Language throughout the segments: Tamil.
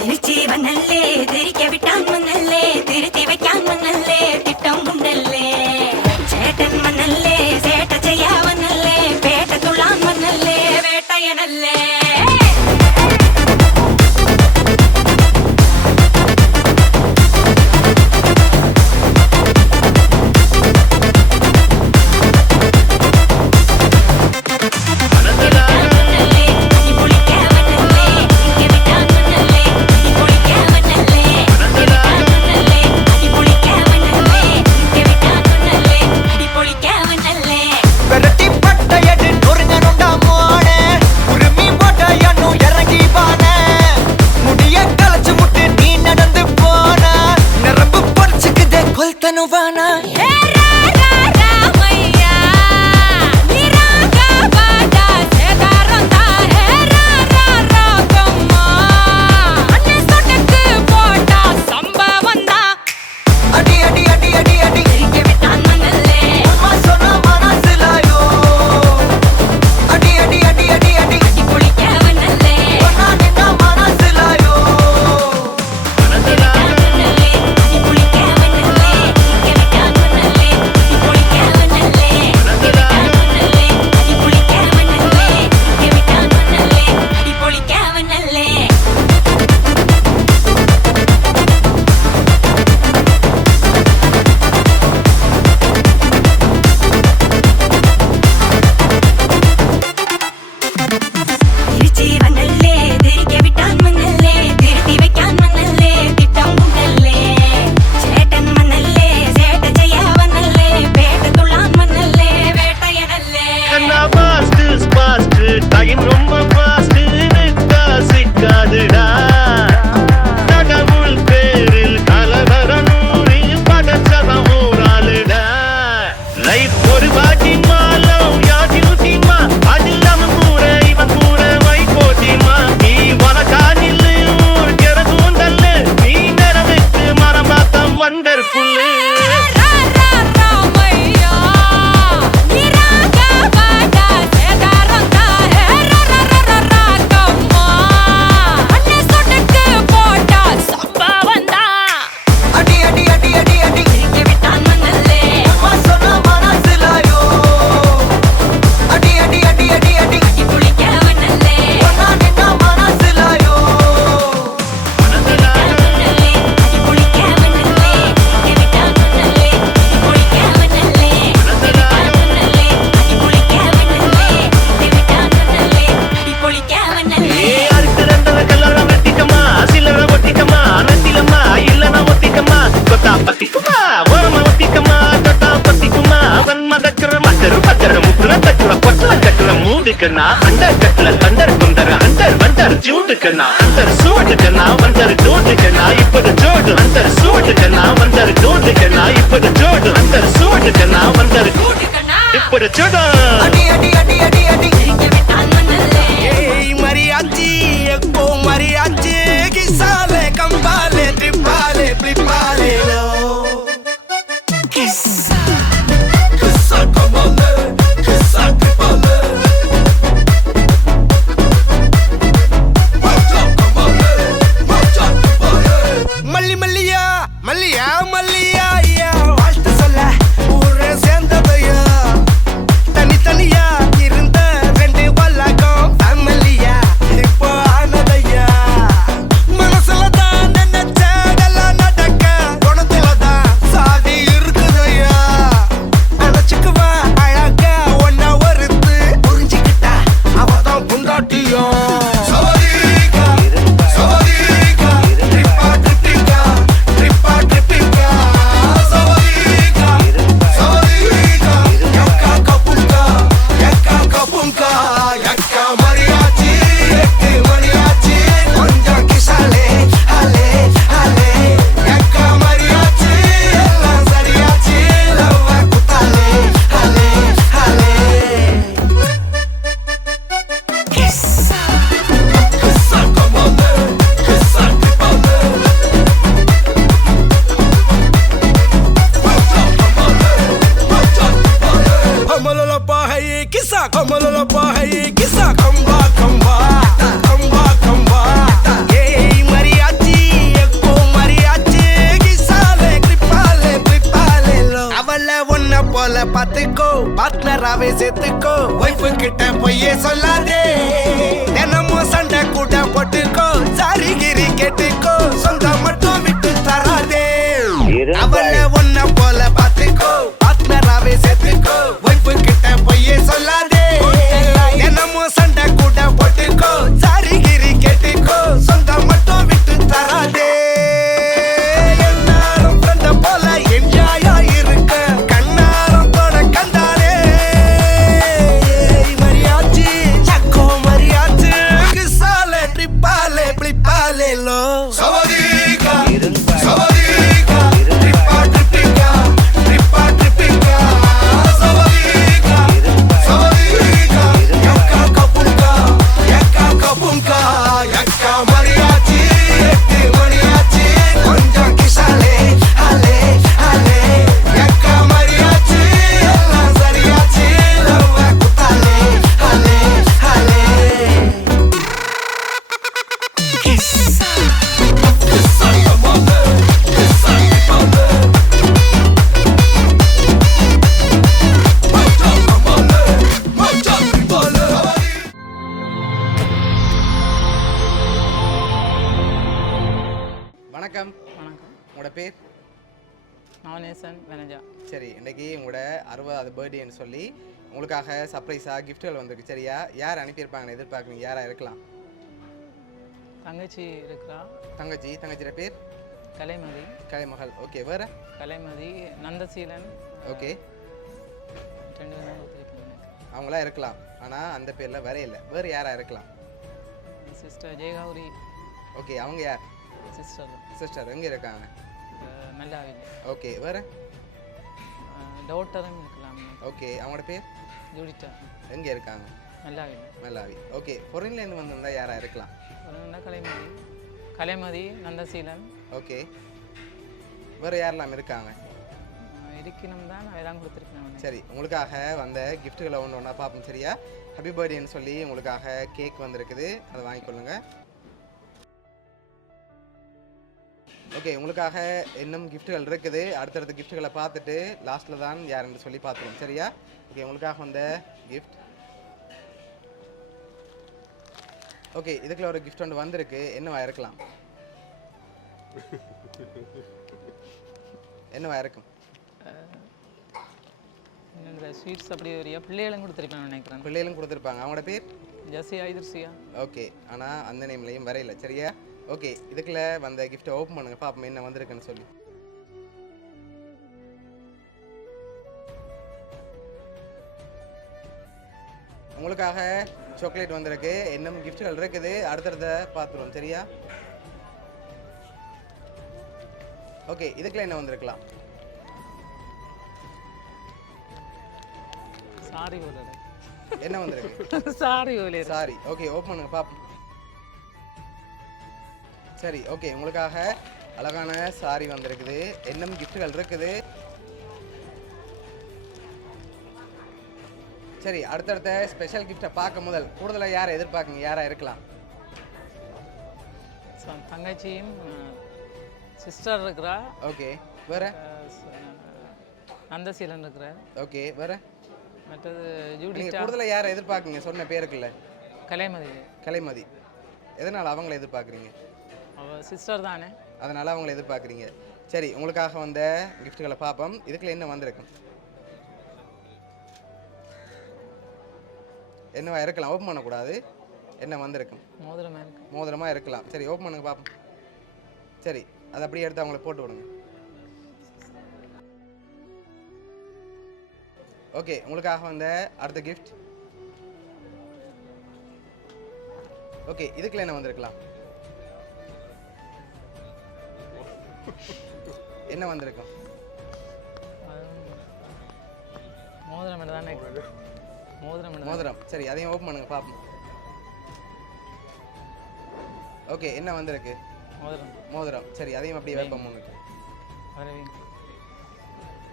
திருச்சீவனல்லே திரிக்க விட்டான் மன்னல்லே திருத்தி வைக்கான் மன்னல்லே திட்டம் உண்டல்லே சேட்டன் மன்னல்லே சேட்ட செய்யாவனல்லே பேட்ட துளான் மன்னல்லே வேட்டையனல்லே अंडर कटल अंडर कुंदर अंडर वंडर जूट करना अंदर सूट करना वंडर डोंट करना इपद जोड़ अंदर सूट करना वंडर डोंट करना इपद जोड़ अंदर सूट करना वंडर इपद जोड़ अडी अडी अडी अडी अडी mariachi eko mariachi kisale kambale tripale tripale lo kissa kissa kambale kissa tripale malli malliya malliya malliya ya வாழ்த்து சொல்ல ஊரே சேர்ந்ததையா தனி தனியா கிட்ட பொய்யே சொல்லாதே தினமும் சண்டை கூட போட்டுக்கோ சாரிகிரி கேட்டுக்கோ சொந்தம் மட்டும் விட்டு தராதே அவளை ஒன்ன போல பாத்துக்கோ பார்ட்னராவே சேர்த்துக்கோ வைப்பு கிட்ட பொய்யே சொல்லாதே தினமும் சண்டை கூட போட்டுக்கோ சாரிகிரி கேட்டுக்கோ சொந்தம் மட்டும் விட்டு தராதே எல்லாரும் ஃப்ரெண்ட போல என்ஜாயா இருக்க கண்ணாரம் தொட கண்டாலே மரியாச்சி சக்கோ மரியாச்சி கிசாலே ட்ரிப்பாலே பிளிப்பாலே லோ சவதீகா சவதீகா ட்ரிப்பா ட்ரிப்பிகா ட்ரிப்பா ட்ரிப்பிகா சவதீகா சவதீகா யக்கா கபுங்கா யக்கா மரியாச்சி எட்டு மணியாச்சி கொஞ்சம் கிசாலே ஹலே ஹலே யக்கா மரியாச்சி எல்லாம் சரியாச்சி லவ்வ குத்தாலே ஹலே ஹலே கிஸ்ஸா கிஸ்ஸா கமாலே கிஸ்ஸா கமாலே மச்சா கமாலே மச்சா கமாலே வணக்கம் வணக்கம், உங்களோட பேர்? நவநேசன் வனஜா. சரி, இன்னைக்கு உங்களோட 60வது பர்த்டேன்னு சொல்லி உங்களுக்காக சர்ப்ரைஸாக கிஃப்ட்டுகள் வந்திருக்கு. சரியா? யார் அனுப்பியிருப்பாங்கன்னு எதிர்பார்க்குறீங்க? யாராக இருக்கலாம்? தங்கச்சி இருக்கிறா, தங்கச்சியோட பேர் கலைமதி. கலைமகள். ஓகே, வேறு? கலைமதி, நந்தசீலன். ஓகே, 2 பேரும் கொடுத்துருக்கேன் எனக்கு. அவங்களா இருக்கலாம், ஆனால் அந்த பேரில் வேற இல்லை. வேறு யாராக இருக்கலாம்? சிஸ்டர் ஜெயகௌரி ஓகே, அவங்க யார்? சிஸ்டர் சிஸ்டர் எங்கே இருக்காங்க? மெல்லாவில். ஓகே, வேறு? டவுட்டரும் இருக்கலாம். ஓகே, அவங்களோட பேர்? ஜூடிட்டா எங்கே இருக்காங்க? மெல்லாவில். மெல்லாவி. ஓகே, பொருள்லேருந்து வந்திருந்தால் யாராக இருக்கலாம்? கலைமதி, நந்தசீலன். ஓகே, வேறு யாரெல்லாம் இருக்காங்க? இருக்கணும் தான், நான் எல்லாம் கொடுத்துருக்கேன் அவனுக்கு. சரி, உங்களுக்காக வந்த கிஃப்ட்டுகளை ஒன்று ஒன்றா பார்ப்போம். சரியா? ஹாப்பி பர்த்டேன்னு சொல்லி உங்களுக்காக கேக் வந்திருக்குது, அதை வாங்கிக்கொள்ளுங்க. ஓகே, உங்களுக்காக இன்னும் கிஃப்ட்டுகள் இருக்குது. அடுத்தடுத்த கிஃப்ட்டுகளை பார்த்துட்டு லாஸ்ட்டில் தான் யாருன்னு சொல்லி பார்த்துருவோம். சரியா? ஓகே, உங்களுக்காக வந்த கிஃப்ட். ஓகே, இதுக்குள்ள ஒரு கிஃப்ட் ஒன்று வந்திருக்கு. என்னவா இருக்கலாம்? என்னவா இருக்கும்? என்னோட ஸ்வீட்ஸ் அப்படி ஒரு பிள்ளைகளும் கொடுத்துருப்பேன் நினைக்கிறேன். பிள்ளைகளும் கொடுத்துருப்பாங்க. அவங்களோட பேர்? ஜசியா, இதுர்சியா. ஓகே, ஆனால் அந்த நேம்லையும் வரையில. சரியா? ஓகே, இதுக்குள்ள வந்த கிஃப்ட்டை ஓப்பன் பண்ணுங்க, பாப்போம் என்ன வந்திருக்குன்னு சொல்லி. உங்களுக்காக சாக்லேட் வந்திருக்கு. இன்னும் கிஃப்ட்டுகள் இருக்குது, அடுத்தடுத்த பார்த்துருவோம். சரியா? ஓகே, இதுக்குள்ள என்ன வந்திருக்கலாம்? சாரி போல என்ன வந்திருக்கு? சாரி போல. சாரி. ஓகே, ஓப்பன் பண்ணுங்க பாப்போம். சரி, ஓகே, உங்களுக்காக அழகான சாரி வந்திருக்குது. இன்னும் கிஃப்ட்டுகள் இருக்குது. சரி, அடுத்தடுத்த ஸ்பெஷல் கிஃப்ட்டை பார்க்க முதல் கூடுதலாக யாரை எதிர்பார்க்குங்க? யாராக இருக்கலாம்? தங்கச்சியும் சிஸ்டர் இருக்கிறா. ஓகே, வேற? நந்தசீலன் இருக்கிற. ஓகே, வேற? மற்றது நீங்கள் ஜூடிட்டா. கூடுதலாக யாரை எதிர்பார்க்குங்க? சொன்ன பேருக்குல்ல, கலைமதி. கலைமதி. எதனால் அவங்கள எதிர்பார்க்குறீங்க? அவள் சிஸ்டர் தானே, அதனால் அவங்கள எதிர்பார்க்குறீங்க. சரி, உங்களுக்காக வந்த கிஃப்ட்டுகளை பார்ப்போம். இதுக்குள்ள என்ன வந்திருக்கும்? என்னவா இருக்கலாம்? ஓப்பன் பண்ணக்கூடாது. என்ன வந்திருக்கும்? மோதிரமாக இருக்கு. மோதிரமாக இருக்கலாம். சரி, ஓப்பன் பண்ணுங்க பார்ப்போம். சரி, அதை அப்படியே எடுத்து அவங்கள போட்டு விடுங்க. ஓகே, உங்களுக்காக வந்த அடுத்த கிஃப்ட். ஓகே, இதுக்குள்ள என்ன வந்திருக்கலாம்? என்ன வந்திருக்கும்? மோதிரம் தானே. மோதிரம். மோதிரம். சரி, அதையும் ஓப்பன் பண்ணுங்க பார்ப்போம். ஓகே, என்ன வந்திருக்கு? மோதிரம். மோதிரம். சரி, அதையும் அப்படியே வைப்போம் உங்களுக்கு. வரவேங்க.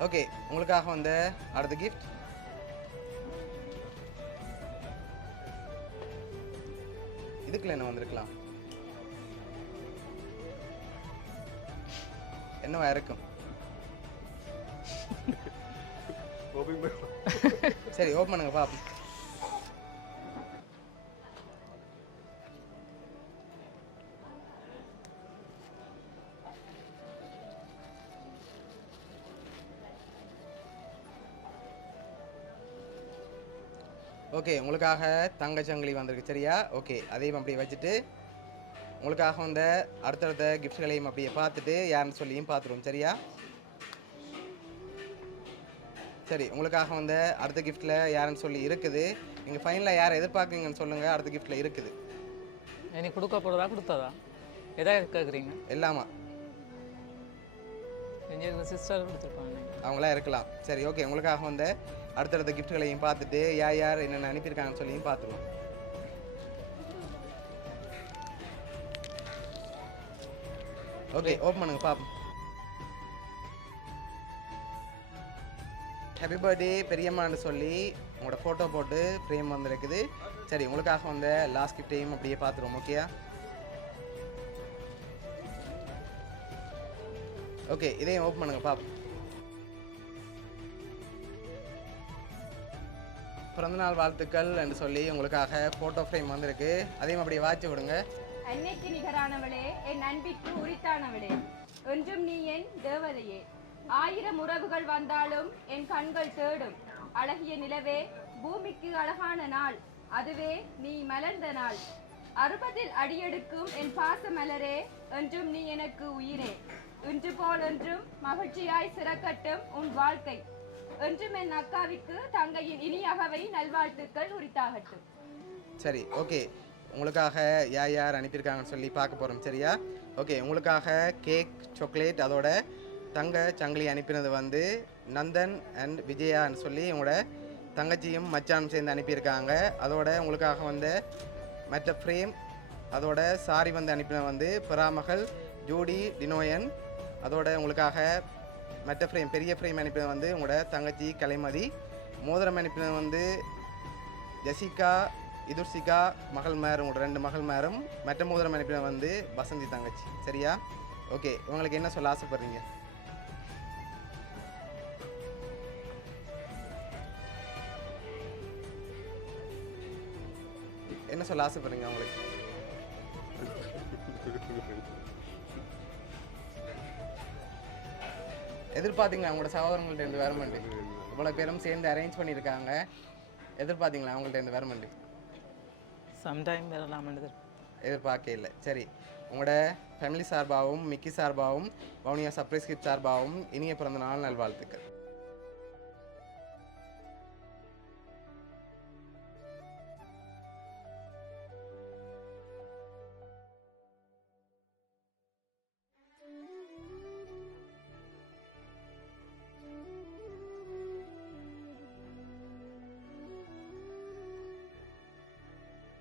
ஓகே, உங்களுக்காக வந்த அடுத்த கிஃப்ட். இதுக்குள்ள என்ன வந்திருக்கலாம்? என்னவா இருக்கும்? சரி, ஓப்பன் பண்ணுங்க பாப்போம். ஓகே உங்களுக்காக தங்கச்சங்கிலி வந்திருக்கு சரியா? ஓகே அதையும் அப்படியே வச்சுட்டு உங்களுக்காக வந்த அடுத்தடுத்த கிஃப்ட்களையும் அப்படியே பார்த்துட்டு யாருன்னு சொல்லியும் பார்த்துருவோம் சரியா? சரி உங்களுக்காக வந்த அடுத்த கிஃப்ட்டில் யாருன்னு சொல்லி இருக்குது. நீங்கள் ஃபைனலாக யாரை எதிர்பார்க்குறீங்கன்னு சொல்லுங்கள். அடுத்த கிஃப்ட்டில் இருக்குது. எனக்கு கொடுக்க போகிறதா கொடுத்ததா எதாவது கேட்குறீங்க? எல்லாமா எங்கள் சிஸ்டர் கொடுத்துருப்பாங்க. அவங்களா இருக்கலாம். சரி ஓகே உங்களுக்காக வந்த அடுத்தடுத்த கிஃப்ட்களையும் பார்த்துட்டு யார் யார் என்னென்ன அனுப்பியிருக்காங்கன்னு சொல்லியும் பார்த்துருவோம். ஓகே ஓப்பன் பண்ணுங்க பாப்போம். ஹாப்பி பர்த்டே பெரியம்மான்னு சொல்லி உங்களோட ஃபோட்டோ போட்டு ஃப்ரேம் வந்துருக்குது. சரி உங்களுக்காக வந்த லாஸ்ட் கிஃப்டையும் அப்படியே பார்த்துருவோம். ஓகேயா? ஓகே இதையும் ஓப்பன் பண்ணுங்க பாப்போம். பிறந்தநாள் வாழ்த்துக்கள் என்று சொல்லி உங்களுக்காக ஃபோட்டோ ஃப்ரேம் வந்திருக்கு. அதையும் அப்படியே வாட்சி விடுங்க. அன்னைக்கு நிகரானவளே, என் அன்பிற்கு உரித்தானவளே, என்றும் நீ என் தேவதையே. 1000 உறவுகள் வந்தாலும் என் கண்கள் தேடும் அழகிய நிலவே. பூமிக்கு அழகான நாள் அதுவே நீ மலர்ந்த நாள். 60 அடியெடுக்கும் என் பாச மலரே, என்றும் நீ எனக்கு உயிரே. இன்று போல் என்றும் மகிழ்ச்சியாய் சிறக்கட்டும் உன் வாழ்க்கை. என்றும் என் அக்காவிற்கு தங்கையின் இனியகவை நல்வாழ்த்துக்கள் உரித்தாகட்டும். சரி ஓகே உங்களுக்காக யார் யார் அனுப்பியிருக்காங்கன்னு சொல்லி பார்க்க போகிறோம் சரியா? ஓகே உங்களுக்காக கேக் சாக்லேட் அதோட தங்க சங்கிலி அனுப்பினது வந்து நந்தன் அண்ட் விஜயான்னு சொல்லி உங்களோட தங்கச்சியும் மச்சானும் சேர்ந்து அனுப்பியிருக்காங்க. அதோட உங்களுக்காக வந்து மற்ற ஃப்ரேம் அதோட சாரி வந்து அனுப்பினது வந்து பராமகள் ஜோடி டினோயன். அதோட உங்களுக்காக மற்ற ஃப்ரேம் பெரிய ஃப்ரேம் அனுப்பினது வந்து உங்களோட தங்கச்சி கலைமதி. மோதிரம் அனுப்பினது வந்து ஜெசிகா இதுர்சிகா மகள் மேரும் உங்களோட 2 மகள் மேரும். மற்ற மோதிரம் அனுப்பினது வந்து வசந்தி தங்கச்சி சரியா? ஓகே உங்களுக்கு என்ன சொல்ல ஆசைப்படுறீங்க? என்ன சொல்ல ஆசைப்படுறீங்க உங்களுக்கு? எதிர்பார்த்தீங்களா உங்களோட சகோதரங்கள்ட்ட இருந்து வரமெண்டு? இவ்வளோ பேரும் சேர்ந்து அரேஞ்ச் பண்ணியிருக்காங்க. எதிர்பார்த்தீங்களா அவங்கள்ட்ட இருந்து வரமெண்டு? சம்டைம் வரலாம் எதிர்பார்க்க இல்லை. சரி உங்களோட ஃபேமிலி சார்பாகவும் மிக்கி சார்பாகவும் வவுனியா சர்ப்ரைஸ் கிஃப்ட் சார்பாகவும் இனிய பிறந்த நாள் நல்வாழ்த்துக்கள்.